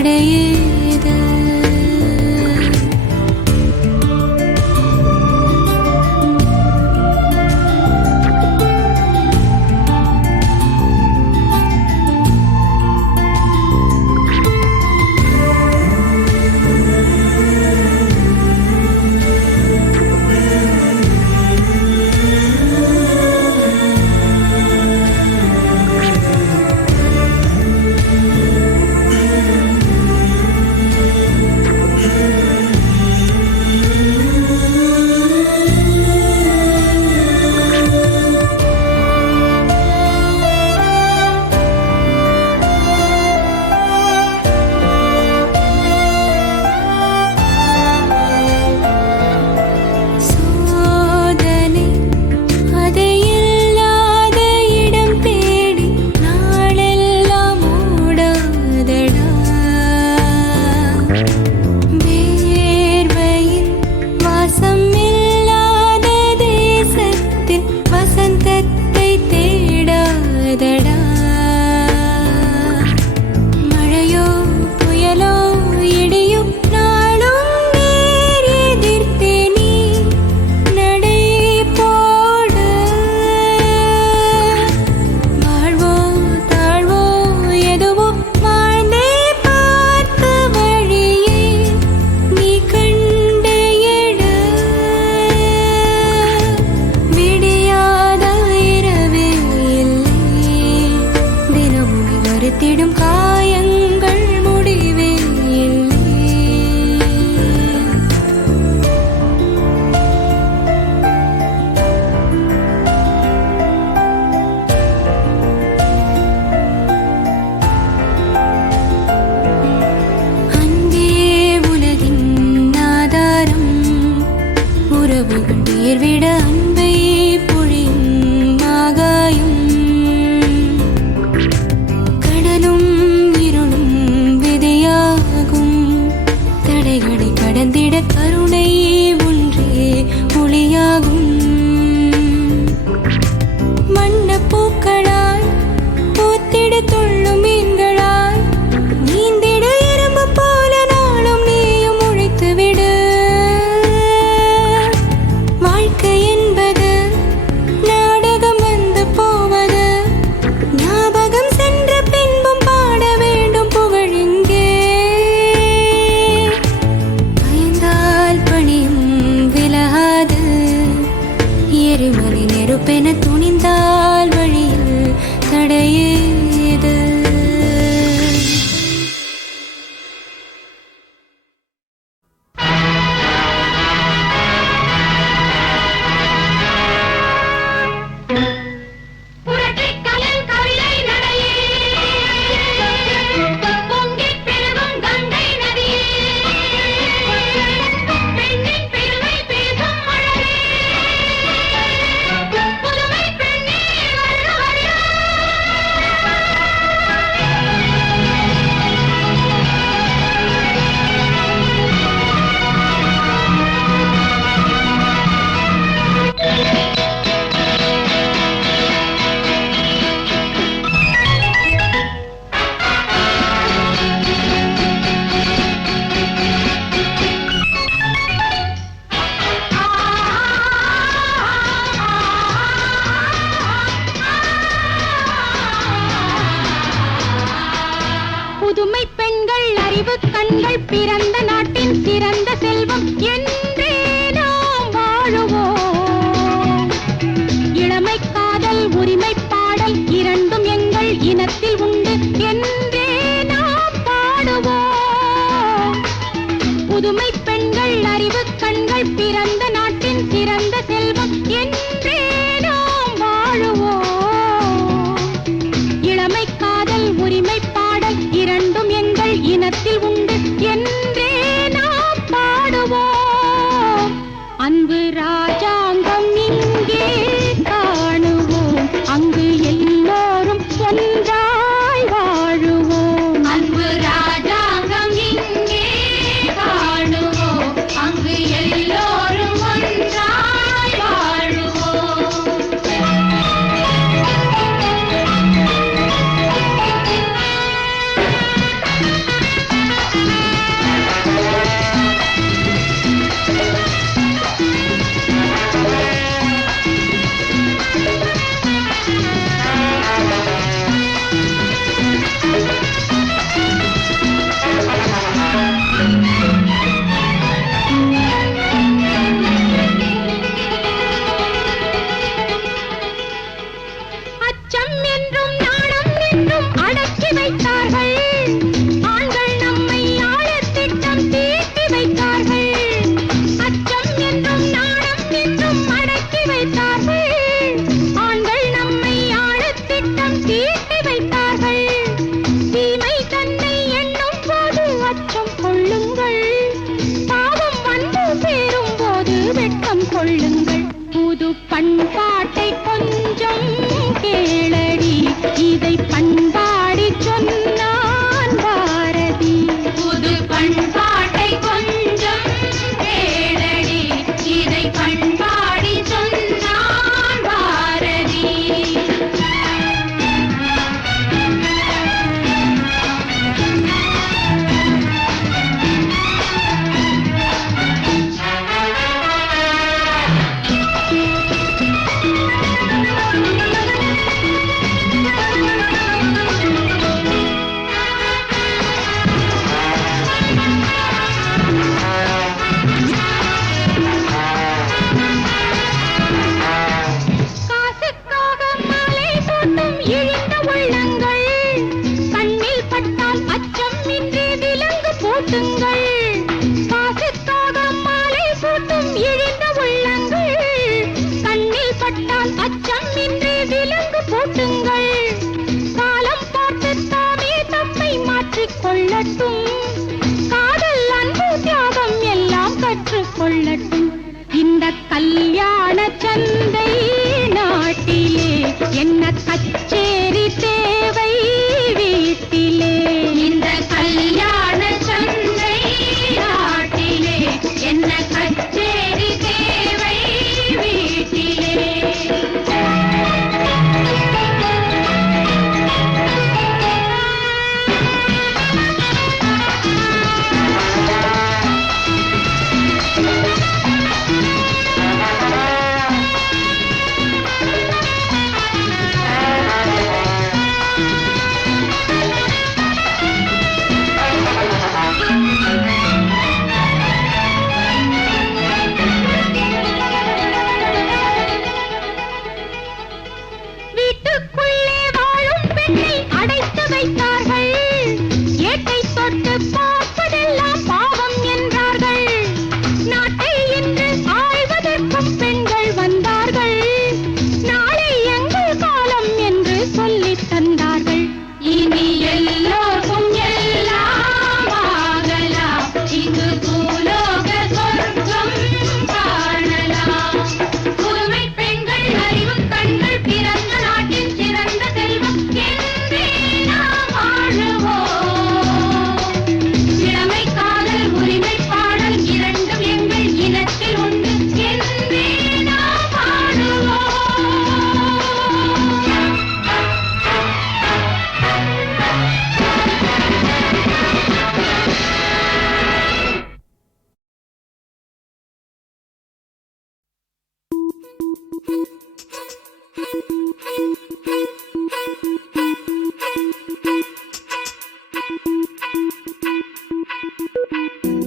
படையே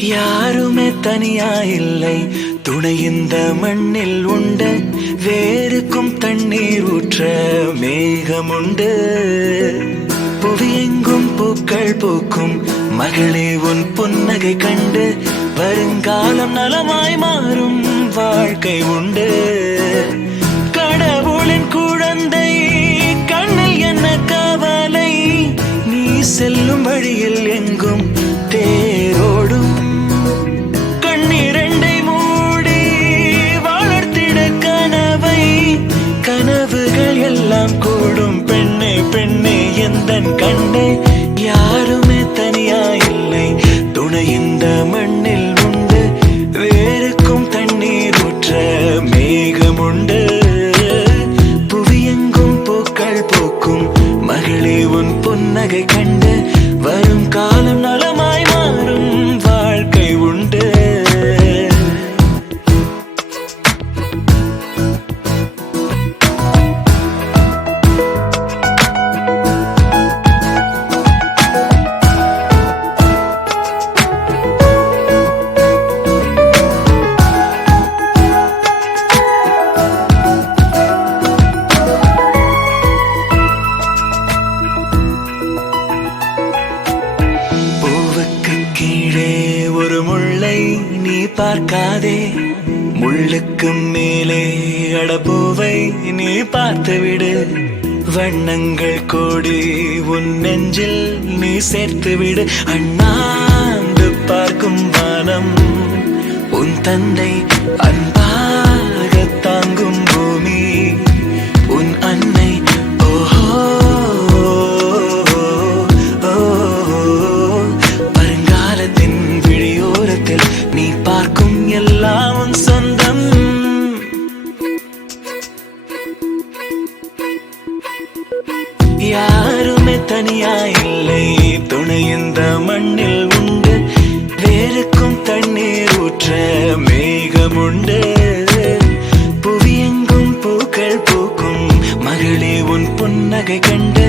யாருமே தனியா இல்லை. துணை இந்த மண்ணில் உண்டு. வேருக்கும் தண்ணீர் ஊற்ற மேகமுண்டு புவியெங்கும் பூக்கள் பூக்கும். மகளே உன் புன்னகை கண்டு வருங்காலம் நலமாய் மாறும். வாழ்க்கை உண்டு. கடவுளின் குழந்தை கண்ணில் என்ன கவலை? நீ செல்லும் வழியில் எங்கும் எந்தன் கண்ணே கீழே ஒரு முள்ளை நீ பார்க்காதே. முள்ளுக்கு மேலே அடப்பூவை நீ பார்த்துவிடு. வண்ணங்கள் கோடி உன் நெஞ்சில் நீ சேர்த்துவிடு. அண்ணாந்து பார்க்கும் வானம் உன் தந்தை அன்பா கண்டு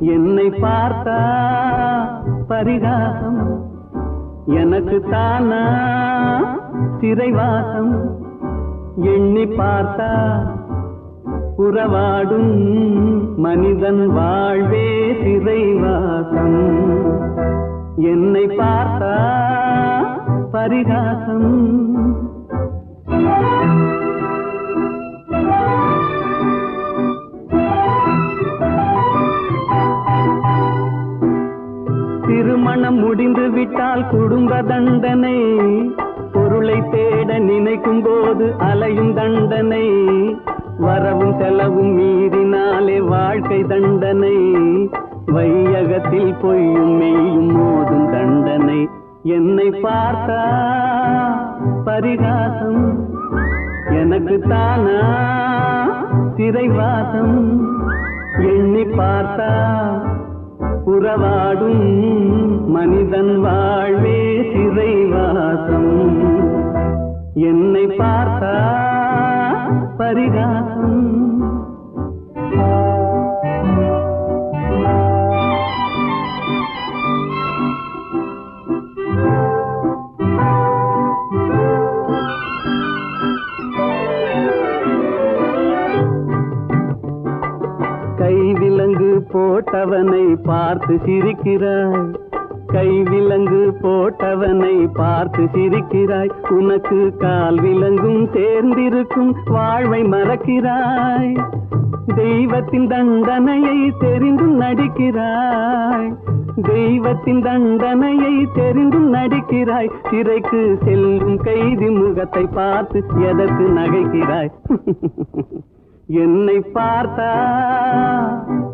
என்னை பார்த்தா பரிகாசம் எனக்கு தானா சிறைவாசம். எண்ணி பார்த்தா புறவாடும் மனிதன் வாழ்வே சிறைவாசம். என்னை பார்த்தா பரிகாசம் முடிந்து விட்டால் குடும்ப தண்டனை. பொருளை தேட நினைக்கும் போது அலையும் தண்டனை. வரவும் செலவும் மீறினாலே வாழ்க்கை தண்டனை. வையகத்தில் பொய்யும் மெய்யும் மோதும் தண்டனை. என்னை பார்த்தா பரிகாசம் எனக்கு தானா சிறைவாசம் எண்ணி பார்த்தா உறவாடும் மனிதன் வாழ்வே சிறைவாசம். என்னை பார்த்தா பரிகாசம். பார்த்து சிரிக்கிறாய். கை விலங்கு போட்டவனை பார்த்து சிரிக்கிறாய். உனக்கு கால் விலங்கும் சேர்ந்திருக்கும் வாழ்வை மறக்கிறாய். தெய்வத்தின் தண்டனையை தெரிந்தும் நடிக்கிறாய். தெய்வத்தின் தண்டனையை தெரிந்தும் நடிக்கிறாய். சிறைக்கு செல்லும் கைதி முகத்தை பார்த்து எதற்கு நகைக்கிறாய்? என்னை பார்த்தா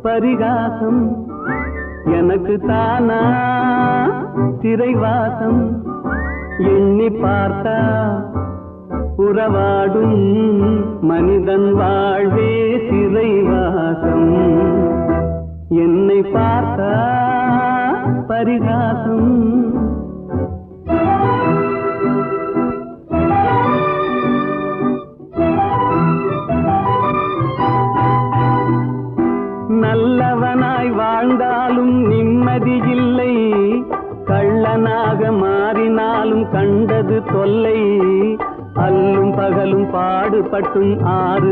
பரிகாசம் எனக்கு தானா திரைவாசம் எண்ணி பார்த்தா உறவாடும் மனிதன் வாழ்வே சிறைவாசம் என்னை பார்த்தா பரிகாசம். பட்டும் ஆறு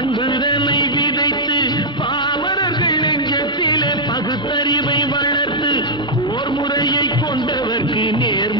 அன்புதனை விதைத்து பாமரர்கள் நெஞ்சத்திலே பகுத்தறிவை வளர்த்து ஓர் முறையை கொண்டவர்க்கு நேர்மை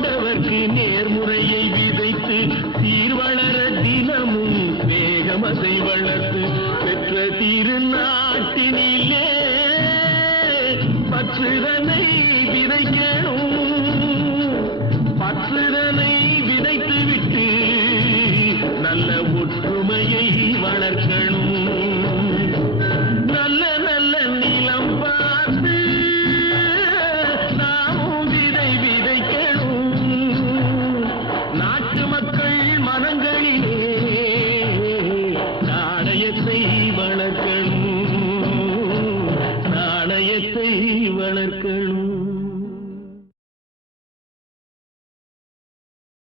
முறையை கொண்டவர்க்கு நேர்முறையை